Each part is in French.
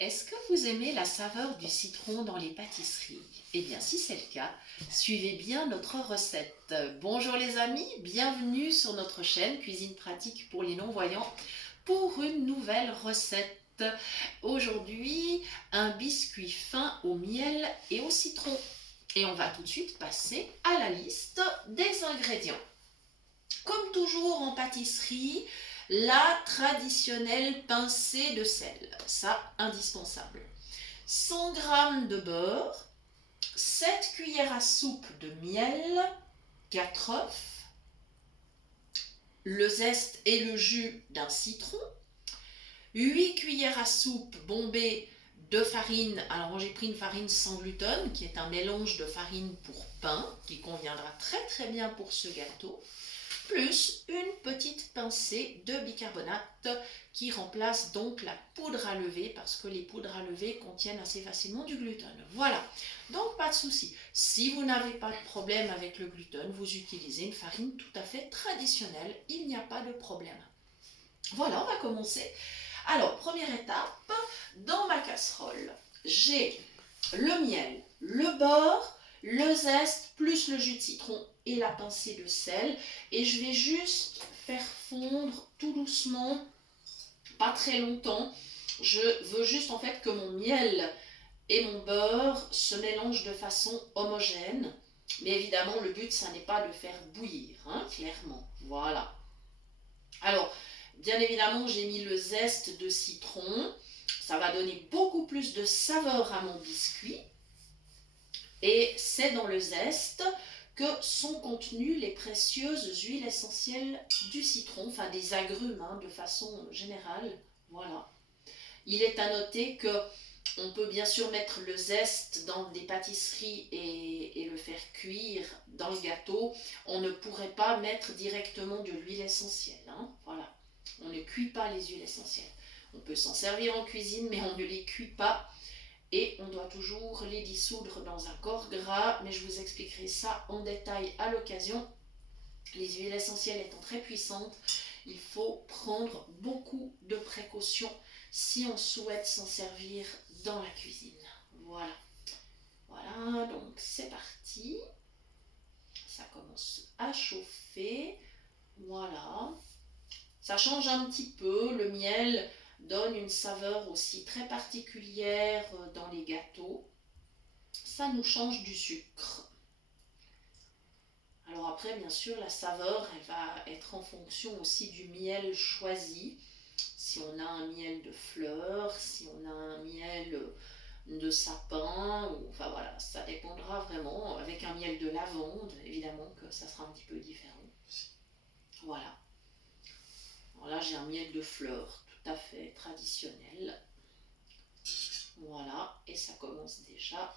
Est-ce que vous aimez la saveur du citron dans les pâtisseries? Eh bien, si c'est le cas, suivez bien notre recette. Bonjour les amis, bienvenue sur notre chaîne Cuisine pratique pour les non-voyants pour une nouvelle recette. Aujourd'hui, un biscuit fin au miel et au citron. Et on va tout de suite passer à la liste des ingrédients. Comme toujours en pâtisserie, la traditionnelle pincée de sel, ça indispensable. 100 g de beurre, 7 cuillères à soupe de miel, 4 œufs, le zeste et le jus d'un citron, 8 cuillères à soupe bombées de farine. Alors moi j'ai pris une farine sans gluten qui est un mélange de farine pour pain qui conviendra très bien pour ce gâteau, plus une petite pincée de bicarbonate qui remplace donc la poudre à lever parce que les poudres à lever contiennent assez facilement du gluten. Voilà, donc pas de souci. Si vous n'avez pas de problème avec le gluten, vous utilisez une farine tout à fait traditionnelle, il n'y a pas de problème. Voilà, on va commencer. Alors, première étape, dans ma casserole, j'ai le miel, le beurre, le zeste, plus le jus de citron et la pincée de sel. Et je vais juste faire fondre tout doucement, pas très longtemps. Je veux juste en fait que mon miel et mon beurre se mélangent de façon homogène. Mais évidemment, le but, ça n'est pas de faire bouillir, hein, clairement. Voilà. Alors, bien évidemment, j'ai mis le zeste de citron. Ça va donner beaucoup plus de saveur à mon biscuit. Et c'est dans le zeste que sont contenues les précieuses huiles essentielles du citron, enfin des agrumes hein, de façon générale. Voilà. Il est à noter que on peut bien sûr mettre le zeste dans des pâtisseries et le faire cuire dans le gâteau. On ne pourrait pas mettre directement de l'huile essentielle. Hein, voilà. On ne cuit pas les huiles essentielles. On peut s'en servir en cuisine, mais on ne les cuit pas. Et on doit toujours les dissoudre dans un corps gras, mais je vous expliquerai ça en détail à l'occasion. Les huiles essentielles étant très puissantes, il faut prendre beaucoup de précautions si on souhaite s'en servir dans la cuisine. Voilà. Voilà, donc c'est parti. Ça commence à chauffer. Voilà. Ça change un petit peu. Le miel donne une saveur aussi très particulière dans les gâteaux. Ça nous change du sucre. Alors après, bien sûr, la saveur, elle va être en fonction aussi du miel choisi. Si on a un miel de fleurs, si on a un miel de sapin, ou, enfin voilà, ça dépendra vraiment. Avec un miel de lavande, évidemment que ça sera un petit peu différent. Voilà. Alors là, j'ai un miel de fleurs tout à fait traditionnel. Voilà, et ça commence déjà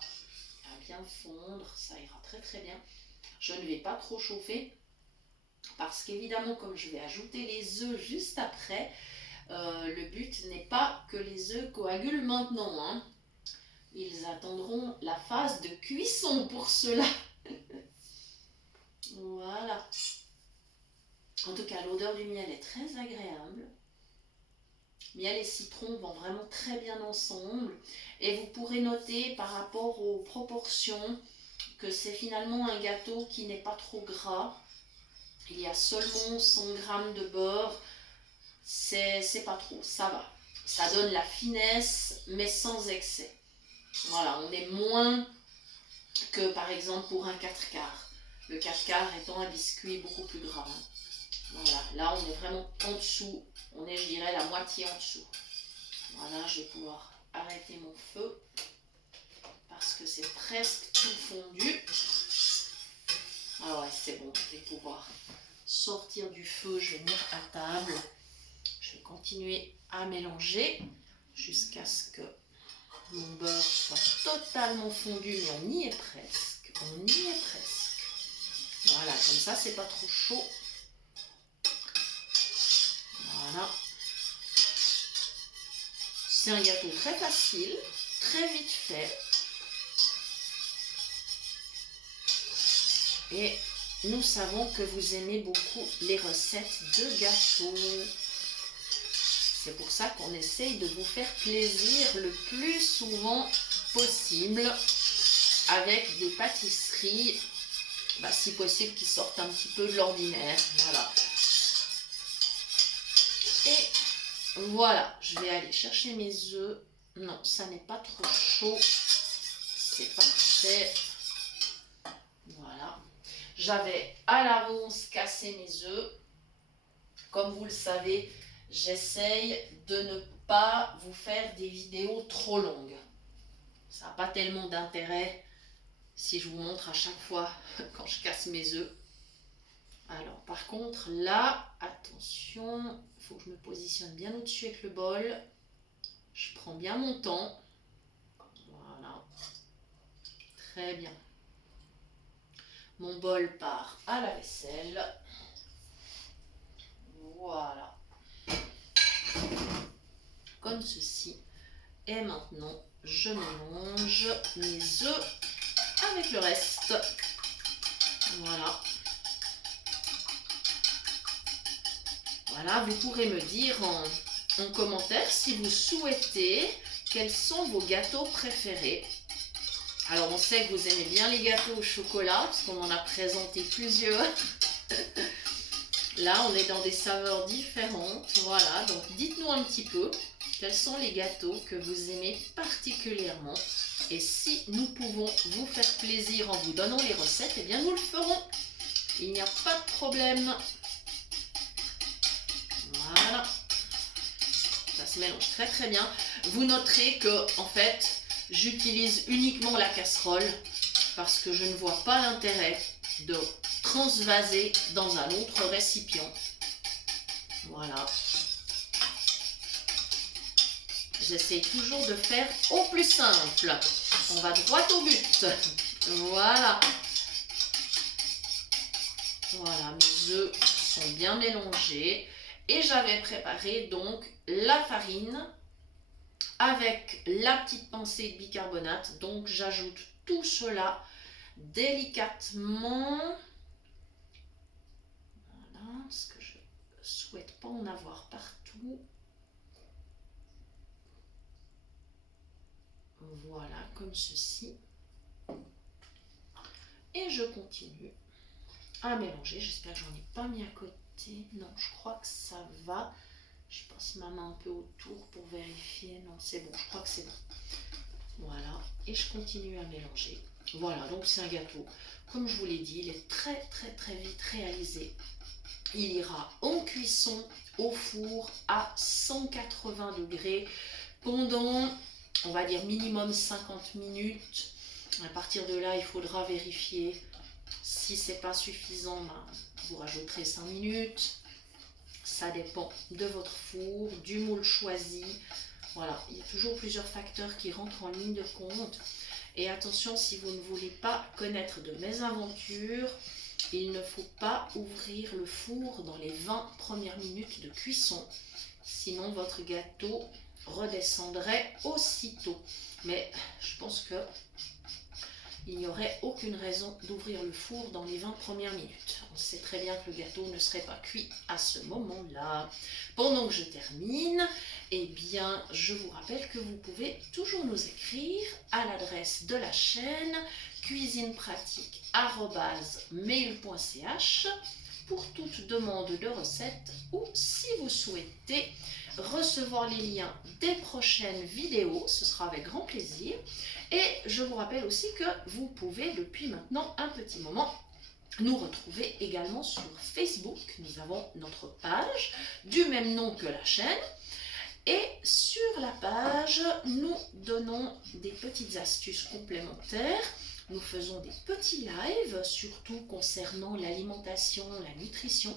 à bien fondre, ça ira très bien. Je ne vais pas trop chauffer parce qu'évidemment, comme je vais ajouter les œufs juste après, le but n'est pas que les œufs coagulent maintenant. Hein. Ils attendront la phase de cuisson pour cela. Voilà. En tout cas, l'odeur du miel est très agréable. Miel et citron vont vraiment très bien ensemble. Et vous pourrez noter par rapport aux proportions que c'est finalement un gâteau qui n'est pas trop gras. Il y a seulement 100 g de beurre. C'est pas trop, ça va. Ça donne la finesse, mais sans excès. Voilà, on est moins que par exemple pour un 4 quarts. Le 4 quarts étant un biscuit beaucoup plus gras. Voilà, là on est vraiment en dessous. On est, je dirais, la moitié en dessous. Voilà, je vais pouvoir arrêter mon feu parce que c'est presque tout fondu. Ah ouais, c'est bon, je vais pouvoir sortir du feu, je vais venir à table. Je vais continuer à mélanger jusqu'à ce que mon beurre soit totalement fondu, mais on y est presque. On y est presque. Voilà, comme ça, c'est pas trop chaud. Voilà. C'est un gâteau très facile, très vite fait. Et nous savons que vous aimez beaucoup les recettes de gâteaux. C'est pour ça qu'on essaye de vous faire plaisir le plus souvent possible avec des pâtisseries, si possible, qui sortent un petit peu de l'ordinaire. Voilà. Et voilà, je vais aller chercher mes œufs. Non, ça n'est pas trop chaud. C'est parfait. Voilà. J'avais à l'avance cassé mes œufs. Comme vous le savez, j'essaye de ne pas vous faire des vidéos trop longues. Ça n'a pas tellement d'intérêt si je vous montre à chaque fois quand je casse mes œufs. Alors par contre là, attention, il faut que je me positionne bien au-dessus avec le bol. Je prends bien mon temps. Voilà. Très bien. Mon bol part à la vaisselle. Voilà. Comme ceci. Et maintenant, je mélange mes œufs avec le reste. Voilà. Voilà, vous pourrez me dire en commentaire si vous souhaitez quels sont vos gâteaux préférés. Alors on sait que vous aimez bien les gâteaux au chocolat parce qu'on en a présenté plusieurs. Là on est dans des saveurs différentes. Voilà, donc dites-nous un petit peu quels sont les gâteaux que vous aimez particulièrement. Et si nous pouvons vous faire plaisir en vous donnant les recettes, eh bien nous le ferons. Il n'y a pas de problème. Voilà. Ça se mélange très très bien. Vous noterez que en fait, j'utilise uniquement la casserole parce que je ne vois pas l'intérêt de transvaser dans un autre récipient. Voilà. J'essaie toujours de faire au plus simple. On va droit au but. Voilà. Voilà, mes œufs sont bien mélangés. Et j'avais préparé donc la farine avec la petite pincée de bicarbonate. Donc j'ajoute tout cela délicatement. Voilà, parce que je ne souhaite pas en avoir partout. Voilà, comme ceci. Et je continue à mélanger. J'espère que j'en ai pas mis à côté. Non, je crois que ça va. Je passe ma main un peu autour pour vérifier. Non, c'est bon, je crois que c'est bon. Voilà, et je continue à mélanger. Voilà, donc c'est un gâteau. Comme je vous l'ai dit, il est très très très vite réalisé. Il ira en cuisson au four à 180 degrés pendant, on va dire, minimum 50 minutes. À partir de là, il faudra vérifier. Si c'est pas suffisant, vous rajouterez 5 minutes. Ça dépend de votre four, du moule choisi. Voilà, il y a toujours plusieurs facteurs qui rentrent en ligne de compte. Et attention, si vous ne voulez pas connaître de mes aventures, il ne faut pas ouvrir le four dans les 20 premières minutes de cuisson. Sinon, votre gâteau redescendrait aussitôt. Mais je pense que il n'y aurait aucune raison d'ouvrir le four dans les 20 premières minutes. On sait très bien que le gâteau ne serait pas cuit à ce moment-là. Pendant que je termine, eh bien, je vous rappelle que vous pouvez toujours nous écrire à l'adresse de la chaîne cuisinepratique@mail.ch pour toute demande de recette ou si vous souhaitez recevoir les liens des prochaines vidéos, ce sera avec grand plaisir. Et je vous rappelle aussi que vous pouvez depuis maintenant un petit moment nous retrouver également sur Facebook. Nous avons notre page du même nom que la chaîne. Et sur la page, nous donnons des petites astuces complémentaires. Nous faisons des petits lives, surtout concernant l'alimentation, la nutrition.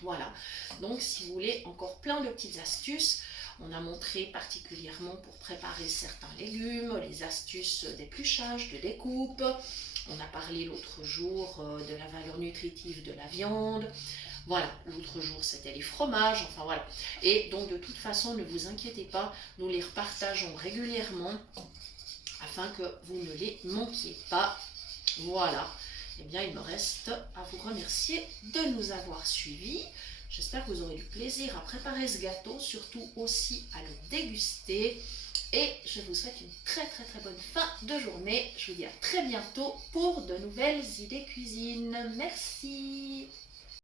Voilà, donc si vous voulez encore plein de petites astuces, on a montré particulièrement pour préparer certains légumes, les astuces d'épluchage, de découpe. On a parlé l'autre jour de la valeur nutritive de la viande. Voilà, l'autre jour c'était les fromages, enfin voilà. Et donc de toute façon, ne vous inquiétez pas, nous les repartageons régulièrement afin que vous ne les manquiez pas. Voilà. Eh bien, il me reste à vous remercier de nous avoir suivis. J'espère que vous aurez du plaisir à préparer ce gâteau, surtout aussi à le déguster. Et je vous souhaite une très bonne fin de journée. Je vous dis à très bientôt pour de nouvelles idées cuisine. Merci.